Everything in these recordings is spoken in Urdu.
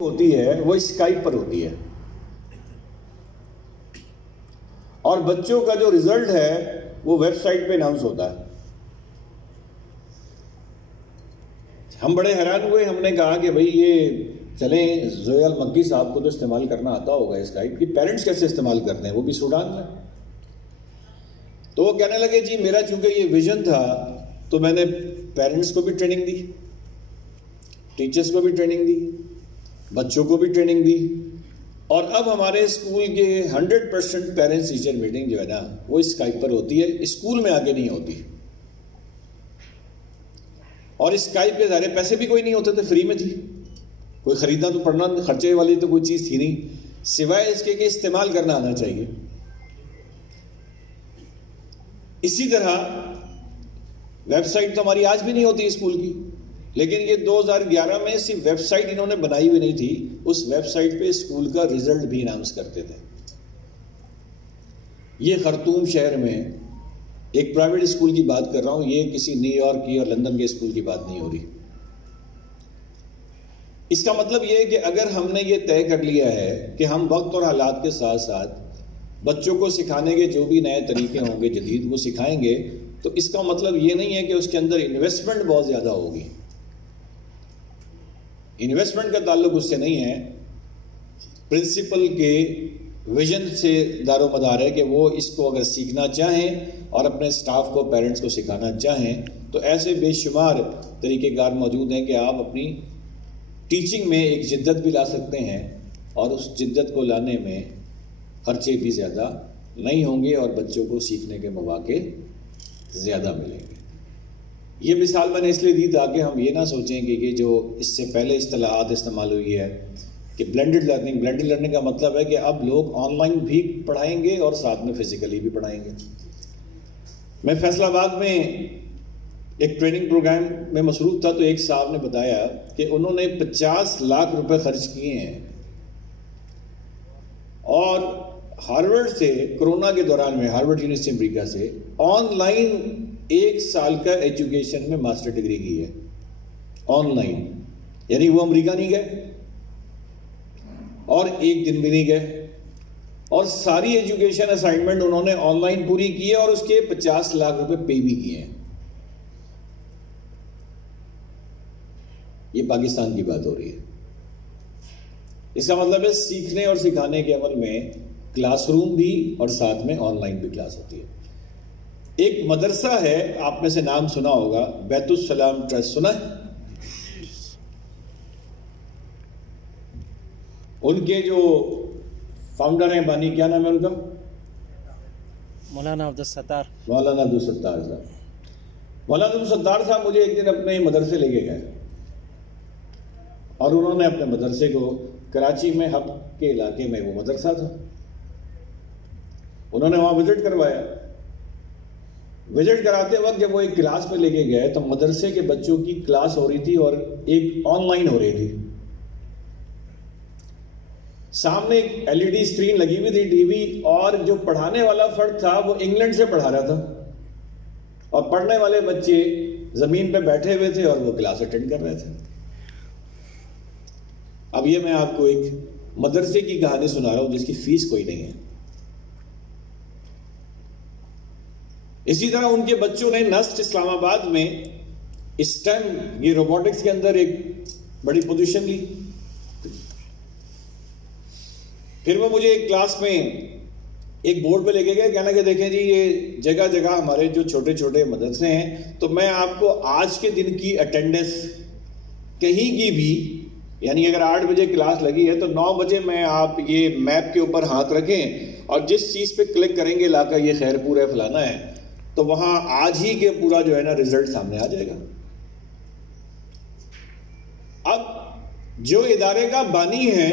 ہوتی ہے وہ اسکائپ پر ہوتی ہے، اور بچوں کا جو رزلٹ ہے وہ ویب سائٹ پہ اناؤنس ہوتا ہے۔ ہم بڑے حیران ہوئے، ہم نے کہا کہ بھئی یہ چلیں زویا المکی صاحب کو تو استعمال کرنا آتا ہوگا اسکائپ کی، پیرنٹس کیسے استعمال کرتے ہیں، وہ بھی سوڈان میں؟ تو وہ کہنے لگے جی میرا چونکہ یہ ویژن تھا تو میں نے پیرنٹس کو بھی ٹریننگ دی، ٹیچرز کو بھی ٹریننگ دی، بچوں کو بھی ٹریننگ دی، اور اب ہمارے اسکول کے 100% پیرنٹس ٹیچر میٹنگ جو ہے نا وہ اسکائپ پر ہوتی ہے، اسکول میں آگے نہیں ہوتی۔ اور اسکائپ کے ظاہر پیسے بھی کوئی نہیں ہوتے تھے، فری میں تھی، کوئی خریدنا تو پڑنا خرچے والی تو کوئی چیز تھی نہیں، سوائے اس کے کہ استعمال کرنا آنا چاہیے۔ اسی طرح ویب سائٹ تو ہماری آج بھی نہیں ہوتی اسکول کی، لیکن یہ 2011 میں صرف ویب سائٹ انہوں نے بنائی ہوئی نہیں تھی، اس ویب سائٹ پہ اسکول کا رزلٹ بھی اناؤنس کرتے تھے۔ یہ خرطوم شہر میں ایک پرائیویٹ اسکول کی بات کر رہا ہوں، یہ کسی نیو یارک کی اور لندن کے اسکول کی بات نہیں ہو رہی۔ اس کا مطلب یہ ہے کہ اگر ہم نے یہ طے کر لیا ہے کہ ہم وقت اور حالات کے ساتھ ساتھ بچوں کو سکھانے کے جو بھی نئے طریقے ہوں گے جدید وہ سکھائیں گے، تو اس کا مطلب یہ نہیں ہے کہ اس کے اندر انویسٹمنٹ بہت زیادہ ہوگی۔ انویسٹمنٹ کا تعلق اس سے نہیں ہے، پرنسپل کے ویژن سے دار و مدار ہے کہ وہ اس کو اگر سیکھنا چاہیں اور اپنے سٹاف کو پیرنٹس کو سکھانا چاہیں تو ایسے بے شمار طریقہ کار موجود ہیں کہ آپ اپنی ٹیچنگ میں ایک جدت بھی لا سکتے ہیں، اور اس جدت کو لانے میں خرچے بھی زیادہ نہیں ہوں گے اور بچوں کو سیکھنے کے مواقع زیادہ ملیں گے۔ یہ مثال میں نے اس لیے دی تاکہ ہم یہ نہ سوچیں کہ یہ جو اس سے پہلے اصطلاحات استعمال ہوئی ہے کہ بلینڈڈ لرننگ کا مطلب ہے کہ اب لوگ آن لائن بھی پڑھائیں گے اور ساتھ میں فزیکلی بھی پڑھائیں گے۔ میں فیصل آباد میں ایک ٹریننگ پروگرام میں مصروف تھا تو ایک صاحب نے بتایا کہ انہوں نے 50 لاکھ روپے خرچ کیے ہیں، اور ہارورڈ سے کرونا کے دوران میں ہارورڈ یونیورسٹی امریکہ سے آن لائن 1 سال کا ایجوکیشن میں ماسٹر ڈگری کی ہے، آن لائن، یعنی وہ امریکہ نہیں گئے اور 1 دن بھی نہیں گئے، اور ساری ایجوکیشن اسائنمنٹ انہوں نے آن لائن پوری کی ہے اور اس کے 50 لاکھ روپے پے بھی کیے ہیں۔ یہ پاکستان کی بات ہو رہی ہے۔ اس کا مطلب ہے سیکھنے اور سکھانے کے عمل میں کلاس روم بھی اور ساتھ میں آن لائن بھی کلاس ہوتی ہے۔ ایک مدرسہ ہے، آپ میں سے نام سنا ہوگا، بیت السلام ٹرسٹ، سنا ہے؟ ان کے جو فاؤنڈر ہیں، بانی، کیا نام ہے ان کا؟ مولانا عبدالستار صاحب۔ مولانا عبدالستار صاحب مجھے ایک دن اپنے مدرسے لے کے گئے، اور انہوں نے اپنے مدرسے کو کراچی میں ہب کے علاقے میں وہ مدرسہ تھا، انہوں نے وہاں وزٹ کروایا۔ وزٹ کراتے وقت جب وہ ایک کلاس پہ لے کے گئے تو مدرسے کے بچوں کی کلاس ہو رہی تھی اور ایک آن لائن ہو رہی تھی۔ سامنے ایک LED اسکرین لگی ہوئی تھی، ٹی وی، اور جو پڑھانے والا فرد تھا وہ انگلینڈ سے پڑھا رہا تھا، اور پڑھنے والے بچے زمین پہ بیٹھے ہوئے تھے اور وہ کلاس اٹینڈ کر رہے تھے۔ اب یہ میں آپ کو ایک مدرسے کی کہانی سنا رہا ہوں جس کی فیس کوئی نہیں ہے۔ اسی طرح ان کے بچوں نے نسٹ اسلام آباد میں STEM، یہ روبوٹکس کے اندر ایک بڑی پوزیشن لی۔ پھر وہ مجھے ایک کلاس میں ایک بورڈ پہ لے کے گئے، کہنا کہ دیکھیں جی یہ جگہ جگہ ہمارے جو چھوٹے چھوٹے مدرسے ہیں، تو میں آپ کو آج کے دن کی اٹینڈنس کہیں کی بھی، یعنی اگر 8 بجے کلاس لگی ہے تو 9 بجے میں آپ یہ میپ کے اوپر ہاتھ رکھیں اور جس چیز پہ کلک کریں گے علاقہ یہ خیرپور ہے، فلانا ہے، تو وہاں آج ہی کے پورا جو ہے نا رزلٹ سامنے آ جائے گا۔ اب جو ادارے کا بانی ہے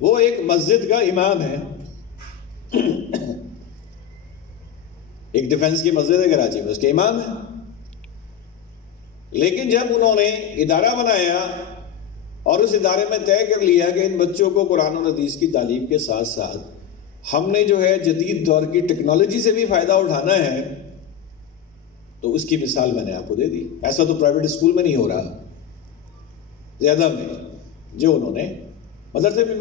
وہ ایک مسجد کا امام ہے، ایک ڈیفنس کی مسجد ہے کراچی میں، اس کے امام ہے، لیکن جب انہوں نے ادارہ بنایا اور اس ادارے میں طے کر لیا کہ ان بچوں کو قرآن و حدیث کی تعلیم کے ساتھ ساتھ ہم نے جو ہے جدید دور کی ٹیکنالوجی سے بھی فائدہ اٹھانا ہے، تو اس کی مثال میں نے آپ کو دے دی۔ ایسا تو پرائیویٹ اسکول میں نہیں ہو رہا، زیادہ میں جو انہوں نے مدرسے بھی